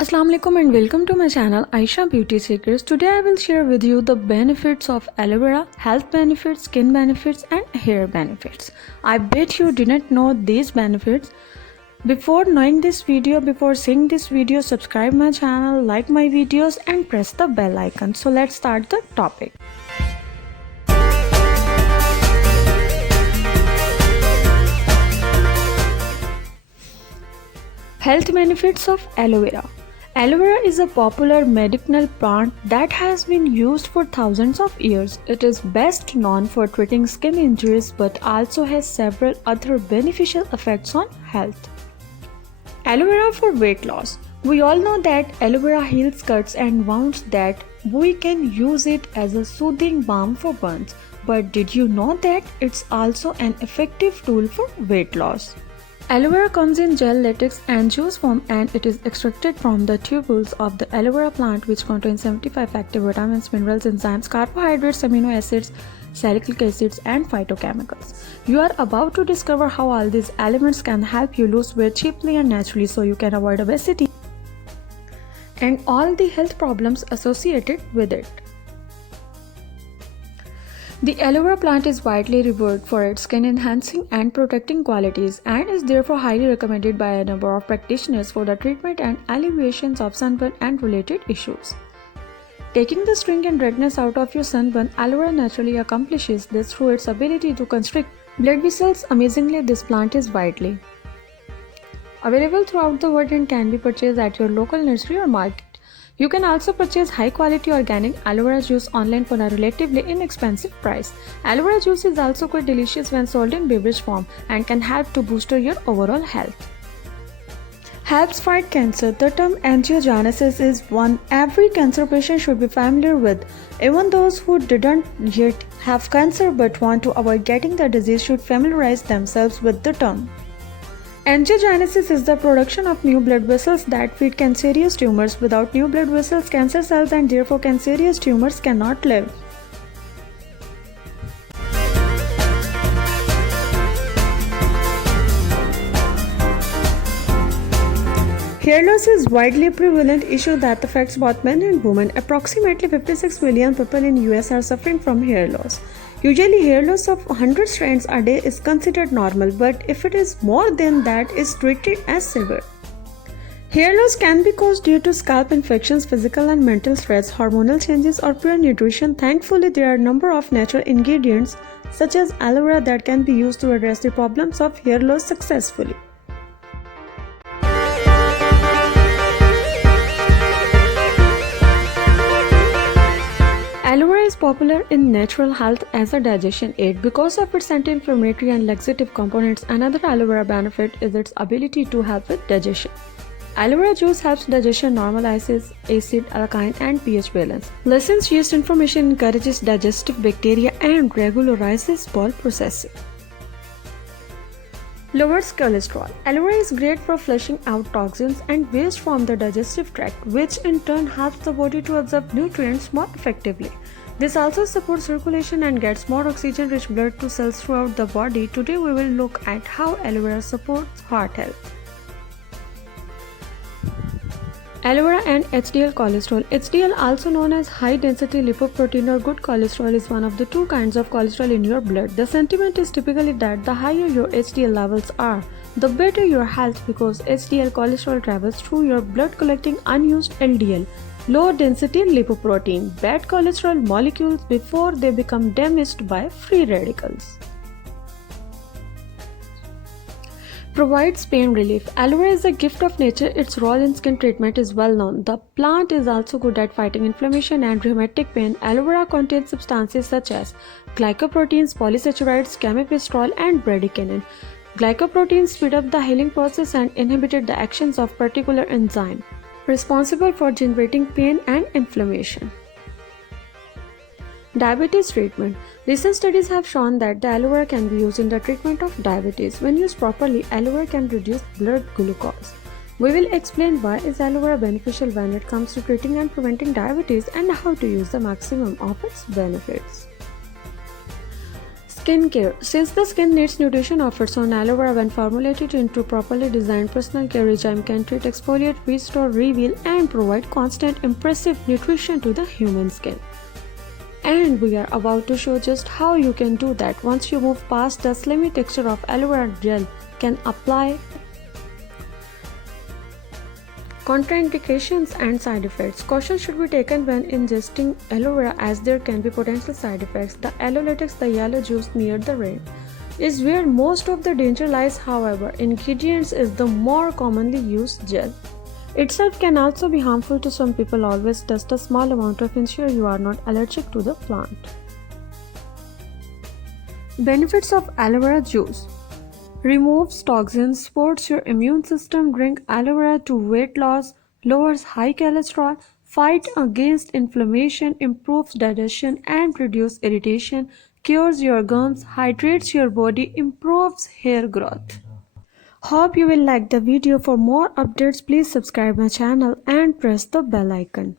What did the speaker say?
Assalamu alaikum and welcome to my channel Aisha Beauty Secrets. Today I will share with you the benefits of aloe vera, health benefits, skin benefits and hair benefits. I bet you didn't know these benefits. Before knowing this video, before seeing this video, subscribe my channel, like my videos and press the bell icon. So let's start the topic. Health benefits of aloe vera. Aloe vera is a popular medicinal plant that has been used for thousands of years. It is best known for treating skin injuries but also has several other beneficial effects on health. Aloe vera for weight loss. We all know that aloe vera heals cuts and wounds, that we can use it as a soothing balm for burns. But did you know that it's also an effective tool for weight loss? Aloe vera comes in gel, latex and juice form, and it is extracted from the tubules of the aloe vera plant, which contains 75 active vitamins, minerals, enzymes, carbohydrates, amino acids, salicylic acids and phytochemicals. You are about to discover how all these elements can help you lose weight cheaply and naturally, so you can avoid obesity and all the health problems associated with it. The aloe vera plant is widely revered for its skin enhancing and protecting qualities and is therefore highly recommended by a number of practitioners for the treatment and alleviations of sunburn and related issues. Taking the sting and redness out of your sunburn, aloe vera naturally accomplishes this through its ability to constrict blood vessels. Amazingly, this plant is widely available throughout the world and can be purchased at your local nursery or market. You can also purchase high-quality organic aloe vera juice online for a relatively inexpensive price. Aloe vera juice is also quite delicious when sold in beverage form and can help to boost your overall health. Helps fight cancer. The term angiogenesis is one every cancer patient should be familiar with. Even those who didn't yet have cancer but want to avoid getting the disease should familiarize themselves with the term. Angiogenesis is the production of new blood vessels that feed cancerous tumors. Without new blood vessels, cancer cells and therefore cancerous tumors cannot live. Hair loss is a widely prevalent issue that affects both men and women. Approximately 56 million people in US are suffering from hair loss. Usually, hair loss of 100 strands a day is considered normal, but if it is more than that, it is treated as severe. Hair loss can be caused due to scalp infections, physical and mental stress, hormonal changes, or poor nutrition. Thankfully, there are a number of natural ingredients such as aloe vera that can be used to address the problems of hair loss successfully. Aloe vera is popular in natural health as a digestion aid because of its anti-inflammatory and laxative components. Another aloe vera benefit is its ability to help with digestion. Aloe vera juice helps digestion, normalizes acid, alkaline and pH balance, lessens yeast inflammation, encourages digestive bacteria and regularizes bowel processing. Lowers cholesterol. Aloe vera is great for flushing out toxins and waste from the digestive tract, which in turn helps the body to absorb nutrients more effectively. This also supports circulation and gets more oxygen-rich blood to cells throughout the body. Today we will look at how aloe vera supports heart health. Aloe vera and HDL cholesterol. HDL, also known as high-density lipoprotein or good cholesterol, is one of the two kinds of cholesterol in your blood. The sentiment is typically that the higher your HDL levels are, the better your health, because HDL cholesterol travels through your blood collecting unused LDL, low-density lipoprotein, bad cholesterol molecules before they become damaged by free radicals. Provides pain relief. Aloe vera is a gift of nature. Its role in skin treatment is well known. The plant is also good at fighting inflammation and rheumatic pain. Aloe vera contains substances such as glycoproteins, polysaccharides, camipistol, and bradykinin. Glycoproteins speed up the healing process and inhibited the actions of particular enzyme responsible for generating pain and inflammation. Diabetes treatment. Recent studies have shown that the aloe vera can be used in the treatment of diabetes. When used properly, aloe vera can reduce blood glucose. We will explain why is aloe vera beneficial when it comes to treating and preventing diabetes and how to use the maximum of its benefits. Skincare. Since the skin needs nutrition of its own, aloe vera, when formulated into properly designed personal care regime, can treat, exfoliate, restore, reveal, and provide constant, impressive nutrition to the human skin. And we are about to show just how you can do that. Once you move past the slimy texture of aloe vera gel, can apply. Contraindications and side effects. Caution should be taken when ingesting aloe vera as there can be potential side effects. The aloe latex, the yellow juice near the rim, is where most of the danger lies. However, ingredients is the more commonly used gel. Itself can also be harmful to some people. Always test a small amount to ensure you are not allergic to the plant. Benefits of aloe vera juice. Removes toxins, supports your immune system. Drink aloe vera to weight loss, lowers high cholesterol, fight against inflammation, improves digestion and reduce irritation, cures your gums, hydrates your body, improves hair growth. Hope you will like the video. For more updates, please subscribe my channel and press the bell icon.